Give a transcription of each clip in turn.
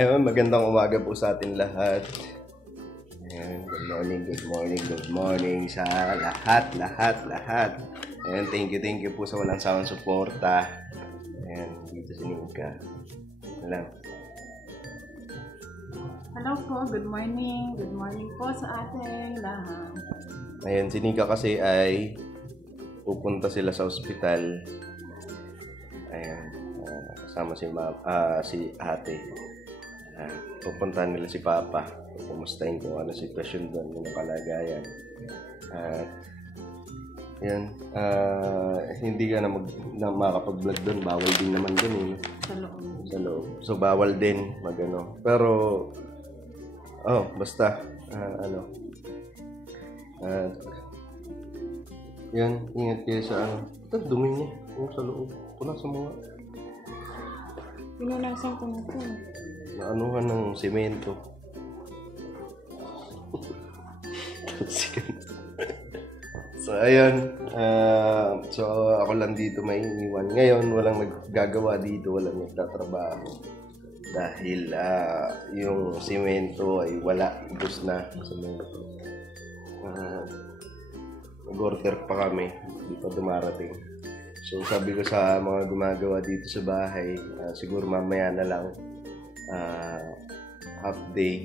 Ayun, magandang umaga po sa atin lahat. Ayan, good morning sa lahat. Ayan, thank you po sa walang sawang suporta. Ayan, dito si Nika. Alam. Hello po, good morning po sa ating lahat. Ayan, si Nika kasi ay pupunta sila sa ospital. Ayan, kasama si ate. Pupuntahan nila si Papa. Kumustahin kung ano sitwasyon doon, yung kalagayan. Yan. Hindi ka na makakapag-vlog doon. Bawal din naman doon eh. Sa loob. So, bawal din magano. Pero, basta, yan, ingat kayo sa ito, dumi niya. Yung sa loob. Punasan mo nga. Pinunasan ko na ito. Naanuhan ng semento. So, ayun. So, ako lang dito may iniwan. Ngayon, walang naggagawa dito. Walang nagtatrabaho. Dahil yung semento ay wala. Ubus na. Nag-order pa kami. Hindi pa dumarating. So, sabi ko sa mga gumagawa dito sa bahay, siguro mamaya na lang half day.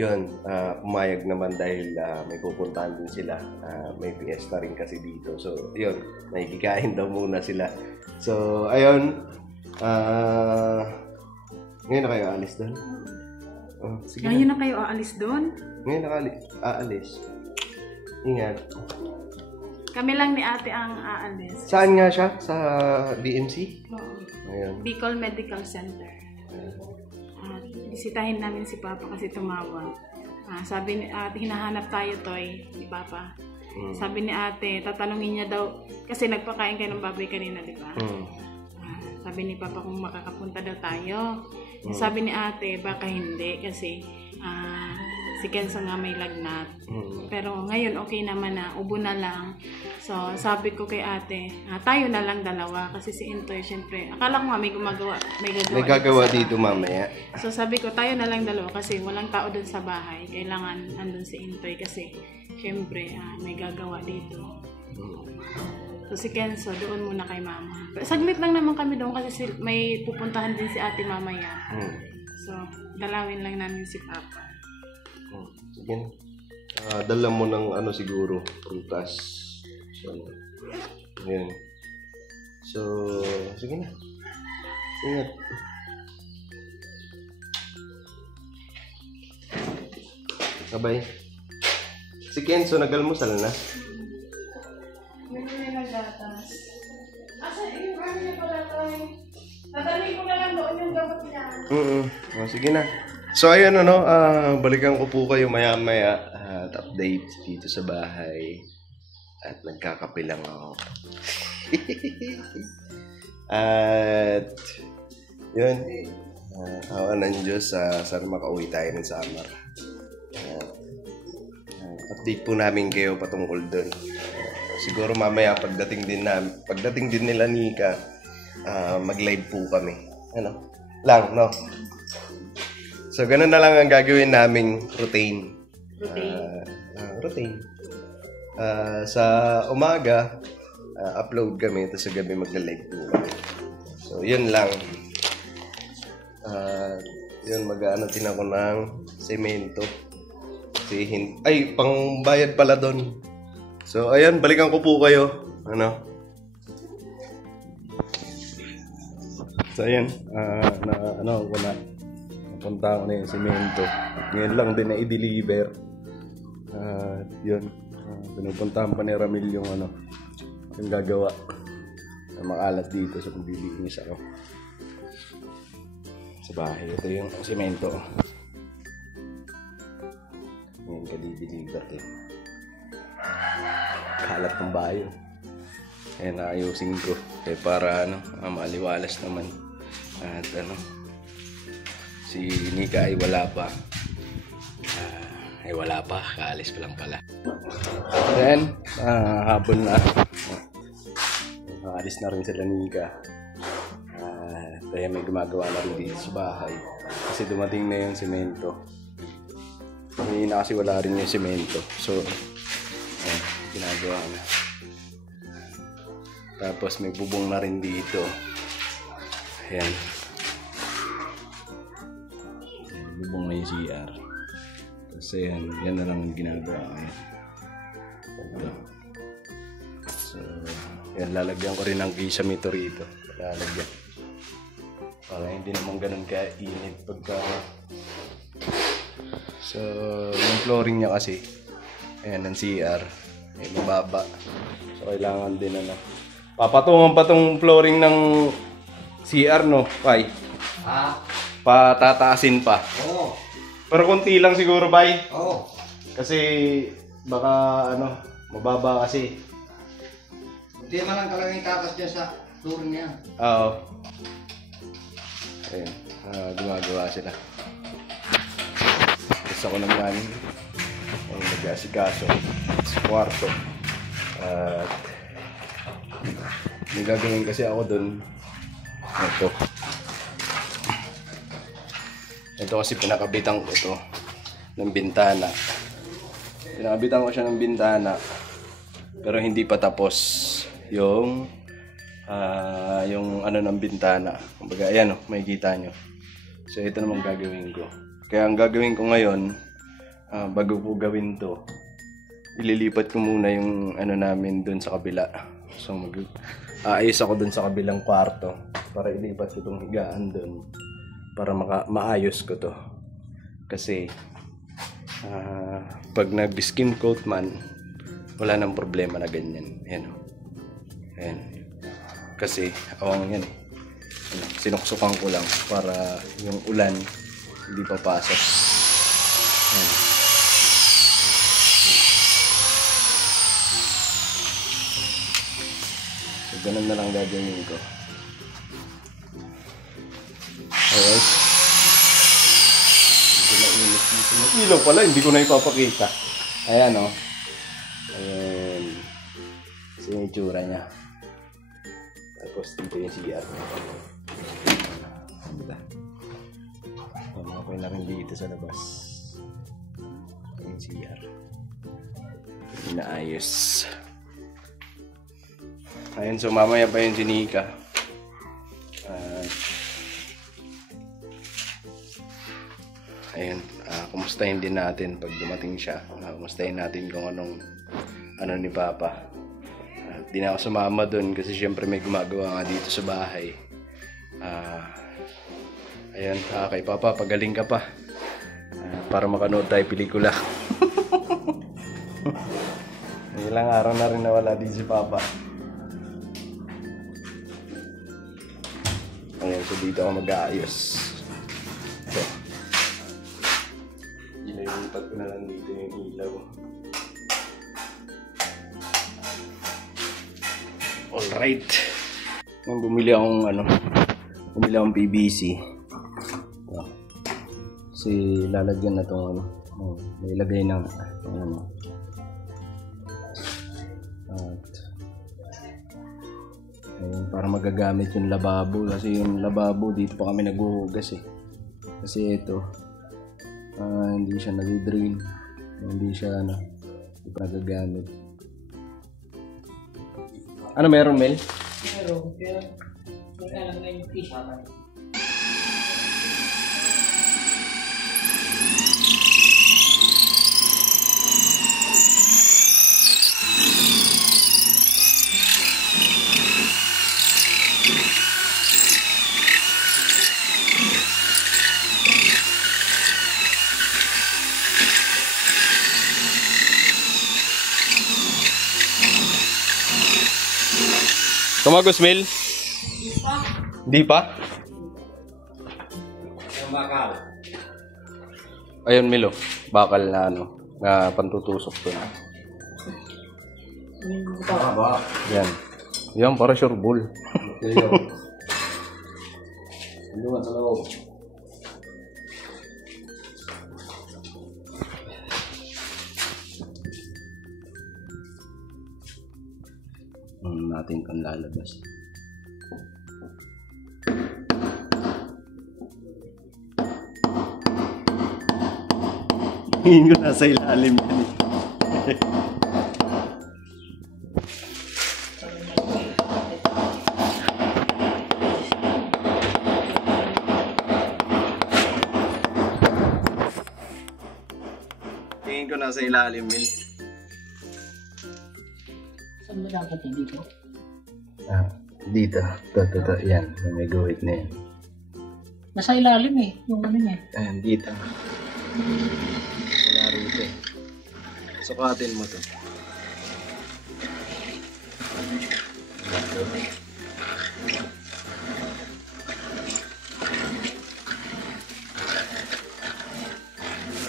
Yun, pumayag naman dahil may pupuntahan din sila. May fiesta rin kasi dito. So, yun, nakikikain daw muna sila. So, ayun. Ngayon na kayo aalis doon? Ngayon na kayo aalis doon? Ngayon na aalis. Ingat. Kami lang ni ate ang aalis. Saan nga siya? Sa DMC? Oo. Ayun. Bicol Medical Center. Bisitahin namin si Papa kasi tumawag. Sabi ni ate, hinahanap tayo, Toy, ni Papa. Sabi ni ate, tatanungin niya daw, kasi nagpakain kayo ng baboy kanina, di ba? Sabi ni Papa kung makakapunta daw tayo. Sabi ni ate, baka hindi kasi si Kenzo nga may lagnat. Pero ngayon okay naman na, ubo na lang. So sabi ko kay ate, tayo na lang dalawa kasi si Intoy syempre, akala ko nga may gagawa dito mamaya. So sabi ko tayo na lang dalawa kasi walang tao dun sa bahay. Kailangan andun si Intoy kasi syempre may gagawa dito. So si Kenzo doon muna kay mama. Saglit lang naman kami doon kasi may pupuntahan din si ate mamaya. So dalawin lang namin si Papa. Sige na. Dala mo ng siguro, prutas. So, ayan. So, sige na. Ingat. Bye-bye. Si Kenzo, nag-almusal na? Bumili ng gatas. Yung ano niya pala tayo. Nadali ko na lang doon yung gamot niya. Sige na. So, ayun balikan ko po kayo maya-maya at update dito sa bahay. At nagkakape lang ako. At, yun. Awan ng Diyos, sana makauwi tayo ng summer. Update po namin kayo patungkol dun. Siguro mamaya pagdating din nila Nika, mag-live po kami. No? So, ganun na lang ang gagawin naming routine. Routine. Sa umaga, upload kami, tapos sa gabi mag-live po kami. So, yun lang. Yun, din ako ng semento. Ay, pangbayad pala doon. So, ayun, balikan ko po kayo. So, ayun, napunta ako na yung semento. Ngayon lang din na i-deliver. Yun. Pinupuntahan pa ni Ramil yung gagawa. Makalat dito sa kung bibignis ako. Sa bahay. Ito yung semento. Ngayon ka di-deliver eh. Kalat ng bayo. Ayan, ayusin ko. Para maliwalas naman. At si Nika ay wala pa. Kaalis pa lang pala. Then, hapon na. Alis na rin sila Nika. Kaya may gumagawa na rin dito sa bahay. kasi dumating na yung semento. Kanina kasi wala rin yung semento. So, ayan, ginagawa na. Tapos may bubong na rin dito. Ayan. Bubong na yung CR. Kasi yan na lang ang ginagawa ngayon. Ito. So, yan, lalagyan ko rin ng kisame rito. Lalagyan. Para hindi naman ganun ka-init pagka... So, yung flooring niya kasi, ayan, ng CR, ay mababa. So, kailangan din papatungan pa tong flooring ng CR, no, Pai? Ha? Patataasin pa. Oo. Pero konti lang siguro, Pai. Oo. Kasi, baka, mababa kasi. Hindi man lang talagang tatas dyan sa flooring niya. Oo. Ayun, gumagawa sila. Tapos ako naman ang nag-asikaso sa kwarto. At may gagawin kasi ako dun. Ito kasi pinakabitan ko ito ng bintana. Pinakabitan ko siya ng bintana. Pero hindi pa tapos yung ng bintana. Kumbaga, ayan, makikita nyo. So, ito naman gagawin ko. Kaya ang gagawin ko ngayon, bago ko gawin to, ililipat ko muna yung namin dun sa kabila. So, aayos ako dun sa kabilang kwarto para ilipat ko itong higaan dun para maayos ko to. Kasi, pag nag-skim coat man, wala nang problema na ganyan. Ayan o. Ayan. Kasi, awang yan eh. Sinuksukan ko lang para yung ulan hindi papasok. Ayan. So, ganun na lang gagawin ko. Alright. Hindi na init dito. Ilaw pala, hindi ko na ipapakita. Ayan o. Ayan. Kasi yung itsura niya. Tapos dito yung CR. Okay na rin dito sa labas. Yung CR. Inaayos. Ayun, so mamaya pa yung sinika. Ayun, kumustahin din natin pag dumating siya. Kumustahin natin kung ano ni Papa. Di na ako sumama dun kasi syempre may gumagawa nga dito sa bahay. Ayun, kay Papa, pagaling ka pa. Para makanood tayo pelikula. Ilang araw na rin nawala din si Papa. Ayun, so dito ako mag-aayos. So, ililipat ko na lang dito yung ilaw. Alright. Nang bumili akong PVC. Kasi lalagyan na itong may lagay ng at ayun, para magagamit yung lababo. Kasi yung lababo dito pa kami naghuhugas eh. Kasi ito hindi siya nag-drain. Hindi siya hindi pa nagagamit. Ano meron, Mel? Meron, pero kung alam na yung fish. Tumagos, Mel? Di pa? Yung bakal. Ayun, Mel, bakal na na pantutusok to na. Ba? Yan. Yan, para sure bull. Tulungan sa loob. Natin kung lalabas. Tingin ko nasa ilalim yan. Tingin ko nasa ilalim, Mil. Saan mo dapat dito? Dito. Ito. Yan. May guhit na yan. Nasa ilalim eh. Yung ano niya. Ayan, dito. Wala rito eh. Sukatin mo to.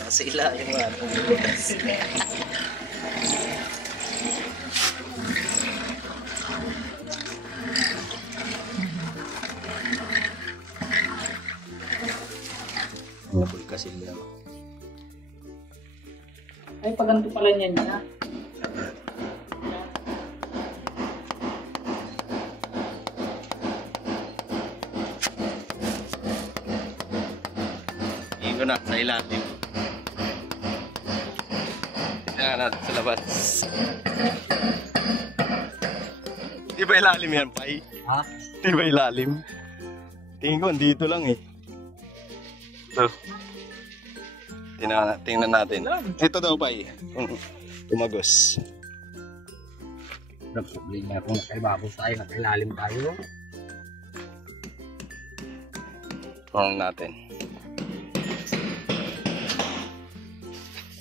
Nasa ilalim nga itong butas. Nabul kasi lang. Ay, pag ganito pala niyan niya. Tingin ko na sa ilalim. Tingnan natin sa labas. Di ba ilalim yan, Pai? Ha? Di ba ilalim? Tingin ko, dito lang eh. Ito. Tingnan natin. Ito daw, Pai. Tumagos. Problema kung nakaibabaw tayo, nakailalim tayo. Tingnan natin.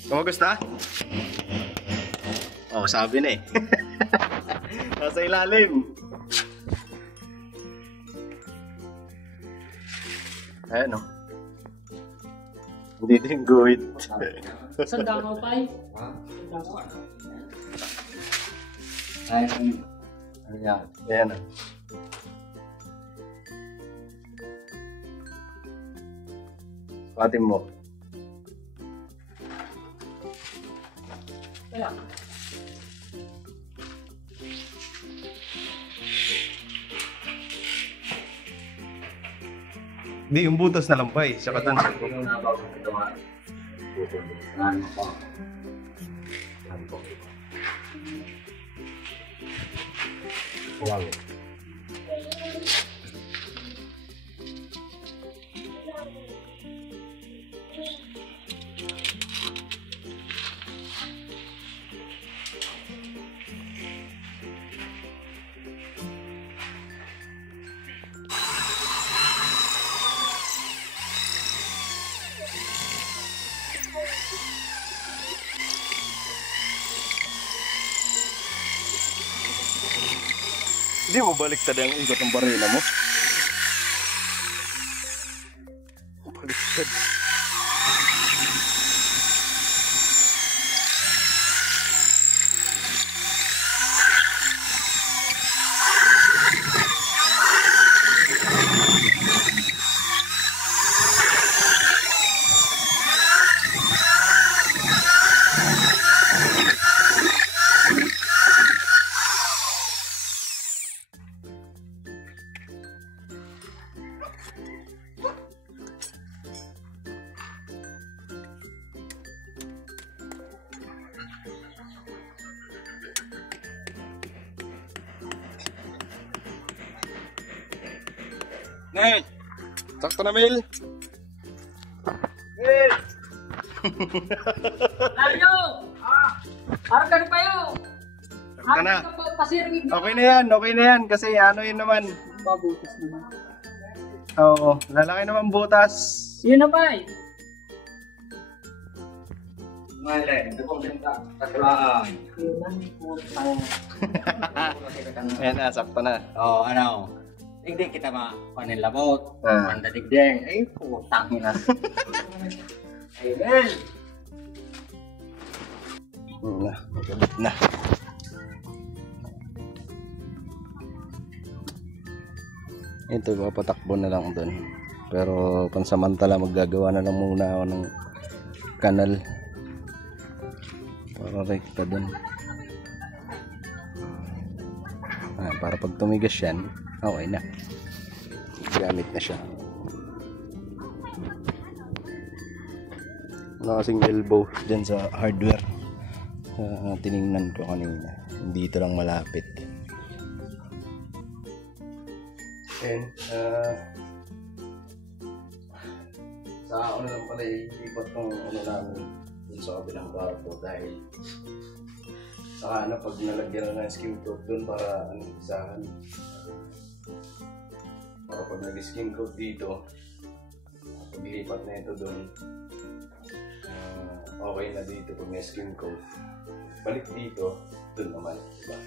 Tumagos na? Oh, sabi na eh. Nasa ilalim. Ayan o. Hindi din guhit. Saan damaw pa eh? Ha? Ayan. Ayan o. Patin mo. Kaya. Hindi, yung butas na lang pa eh. Saka tan. Hindi mo baliktad ang ikot ng barila mo. Baliktad. Nel! Sakto na, Mel! Nel! Layo! Harap ka na kayo! Sakto na. Pasiring Okay na yan. Kasi ano yun naman. Mabutas naman. Oo, lalaki naman butas. Yun na pa eh. Ngayon, ito pong sinta. Kasulaan. Yun na, may puta. Ayan na, sakto na. Oo, ano. Hindi kita mapanilabot. Ah. Ang dadigdeng. Ay, putang ina. Ay, Mel! Magabit na. Ito, papatakbo na lang doon. Pero pansamantala maggagawa na lang muna ako ng kanal para rekta doon. Para pag tumigas yan, okay na. Gamit na siya. Wala kasing elbow dyan sa hardware. Tiningnan ko kanina. Dito lang malapit. And, sa ako na lang pala ipat ng ano namin dun sa kabilang kwarto dahil saka na pag nalagyan na ng skim coat dun para isahan. Para pag nag-skim coat dito, paglipat na ito dun, okay na dito pag may skim coat. Balik dito, dun naman, diba?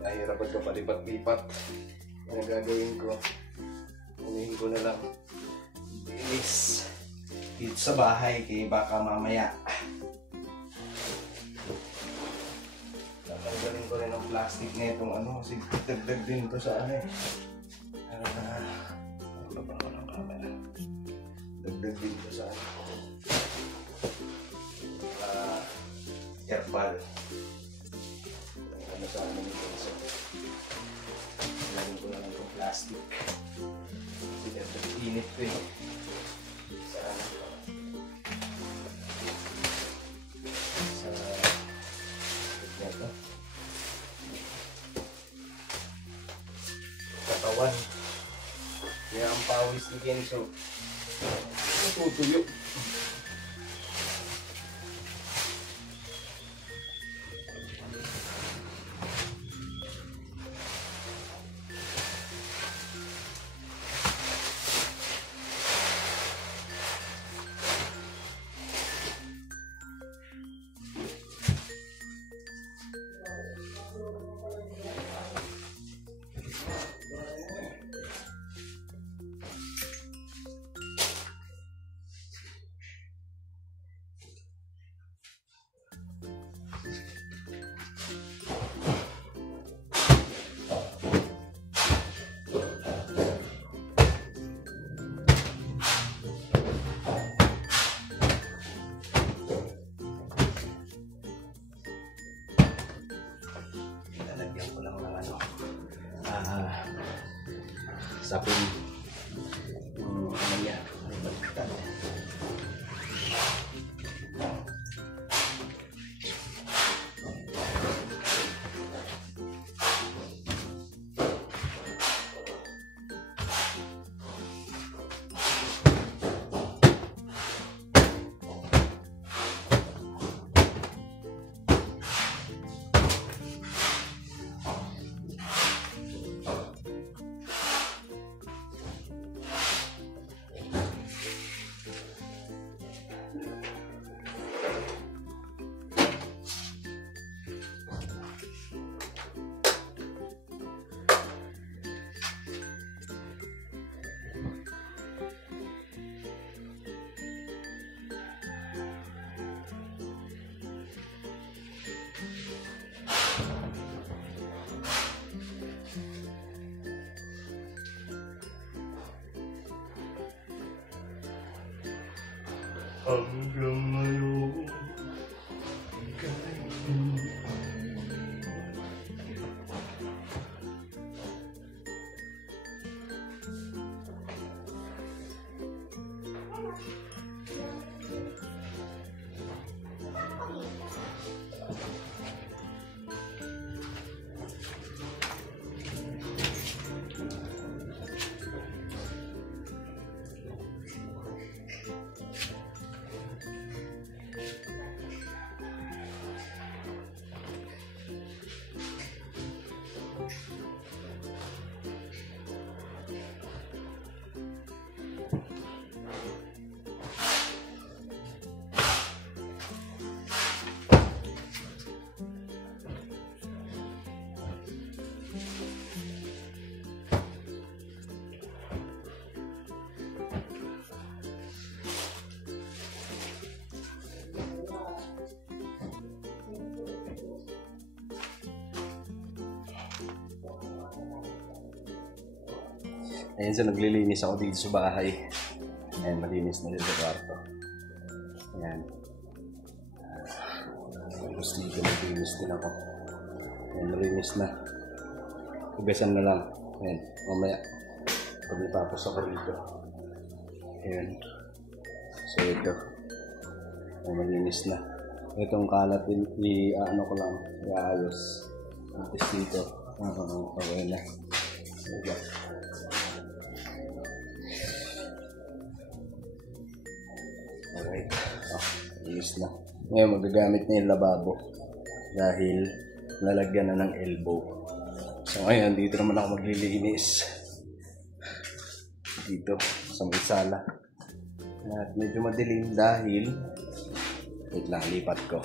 Nahihirapan ka palipat-lipat. Yan ang gagawin ko. Umihin ko na lang. Bilis. Dito sa bahay, kaya baka mamaya. Tatanggalin ko rin ang plastic na itong ano, kasi dagdag din ito sa ano eh. Ano ba ako ng camera? Dagdag din ito sa ano. Airball. Ano sa ano nito. So, lagyan ko na lang itong plastic. Kasi dagdag init ko eh. Sa ano. Sa ito. Katawan. Kaya ang pawis ni Kenzo tutuyo. Sapin ano niya, baliktad. Hanggang ngayon, ayun, so naglilinis ako dito sa bahay. Ayan, malinis na dito sa kwarto. Ayan. Tapos dito naglinis din ako. Ayan, malinis na. Ugasan na lang. Ayan, mamaya. Pag natapos ako dito. Ayan. So ito. Ay, malinis na. Itong kalat, ano ko lang, iayos. Tapos dito, okay na. Diba? Alright. Malinis na. Ngayon, magagamit na yung lababo. Dahil lalagyan na ng elbow. So ngayon, dito naman ako maglilinis. Dito, sa may sala. At medyo madilim dahil wait lang, lipat ko.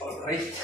Alright.